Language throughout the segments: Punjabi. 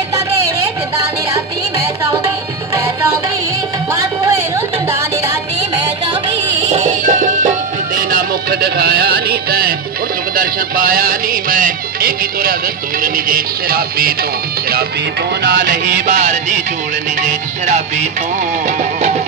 ਚੇਤਾ ਘੇਰੇ ਜਿੰਦਾ ਨੀ ਰਾਤੀ ਮੈਂ ਸੌਂਦੀ ਮੈਂ ਸੌਂਦੀ ਬਾਦੂਏ ਨੂੰ ਜਿੰਦਾ ਨੀ ਰਾਤੀ ਮੈਂ ਸੌਂਦੀ ਕਿਤੇ ਨਾ ਮੁਖ ਦਿਖਾਇਆ ਨੀ ਤੈਂ, ਹੁਣ ਸੁਖ ਦਰਸ਼ਨ ਪਾਇਆ ਨੀ ਮੈਂ। ਇਹ ਕੀ ਤੁਰਿਆ ਦਸਤੂਰ ਨੀ ਜੇ ਸ਼ਰਾਬੀ ਤੋਂ ਸ਼ਰਾਬੀ ਤੋਂ ਨਾਲ ਹੀ ਬਾਹਰ ਦੀ ਝੂਲ ਨੀ ਜੇ ਸ਼ਰਾਬੀ ਤੋਂ।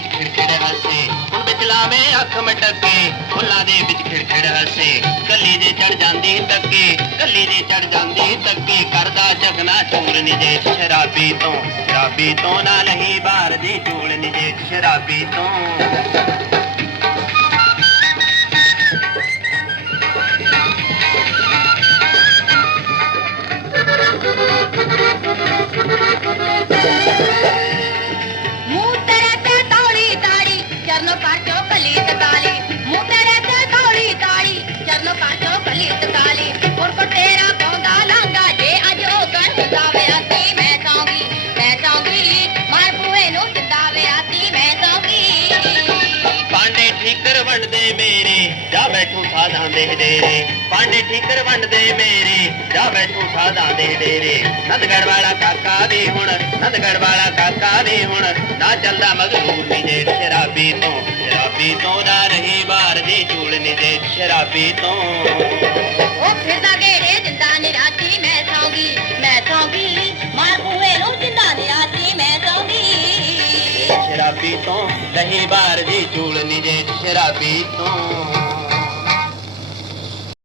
ਵਿੱਚ ਖਿੜਖਿੜ ਹੱਸੇ। ਹੁਣ ਵਿੱਚ ਲਾਵੇਂ ਅੱਖ ਮਟਕੇ, ਫੁੱਲਾਂ ਦੇ ਵਿੱਚ ਖਿੜਖਿੜ ਹੱਸੇ। ਕੱਲੀ ਦੇ ਚੜ ਜਾਂਦੀ ਤੱਕੇ ਕੱਲੀ ਦੇ ਚੜ ਜਾਂਦੀ ਤੱਕੇ ਕਰਦਾ ਝਗਣਾ ਚੂਰ ਨਿਜੇ ਸ਼ਰਾਬੀ ਤੋਂ। ਸ਼ਰਾਬੀ ਤੋਂ ਨਾ ਲਹੀ ਬਾਰ ਦੀ ਚੂੜ ਨੀ ਸ਼ਰਾਬੀ ਤੋਂ। ਵੰਡਦੇ ਮੇਰੇ ਜਾ ਬੈਠੂ ਸਾਧਾਂ ਦੇ ਡੇਰੇ। ਪਾਂਡੇ ਠੀਕਰ ਵੰਡਦੇ ਮੇਰੇ ਜਾ ਬੈਠੂ ਸਾਧਾਂ ਦੇ ਡੇਰੇ। ਨੰਦਗੜ ਵਾਲਾ ਕਾਕਾ ਵੀ ਹੁਣ ਨੰਦਗੜ ਵਾਲਾ ਕਾਕਾ ਵੀ ਹੁਣ ਨਾ ਚੱਲਦਾ ਮਗਰੂਰ ਨੀ ਜੇ ਸ਼ਰਾਬੀ ਤੋਂ। ਸ਼ਰਾਬੀ ਤੋਂ ਨਾ ਰਹੀ ਬਾਰ ਦੀ ਚੂੜ ਨੀ ਜੇ ਸ਼ਰਾਬੀ ਤੋਂ। ਉਹ ਫਿਰਦਾ ਘੇਰੇ ਜਿੰਦਾ ਨਿਰਾਤੀ ਮੈਂ ਸੌਂਗੀ ਮੈਂ ਸੌਂਗੀ। ਮਾਰ ਬੂਏ ਨੂੰ ਜਿੰਦਾ ਨਿਰਾਤੀ ਮੈਂ ਸੌਂਗੀ। ਸ਼ਰਾਬੀ ਤੋਂ ਰਹੀ ਬਾਰ ਦੀ ਚੂੜ ਨੀ ਜੇ ਸ਼ਰਾਬੀ ਤੋਂ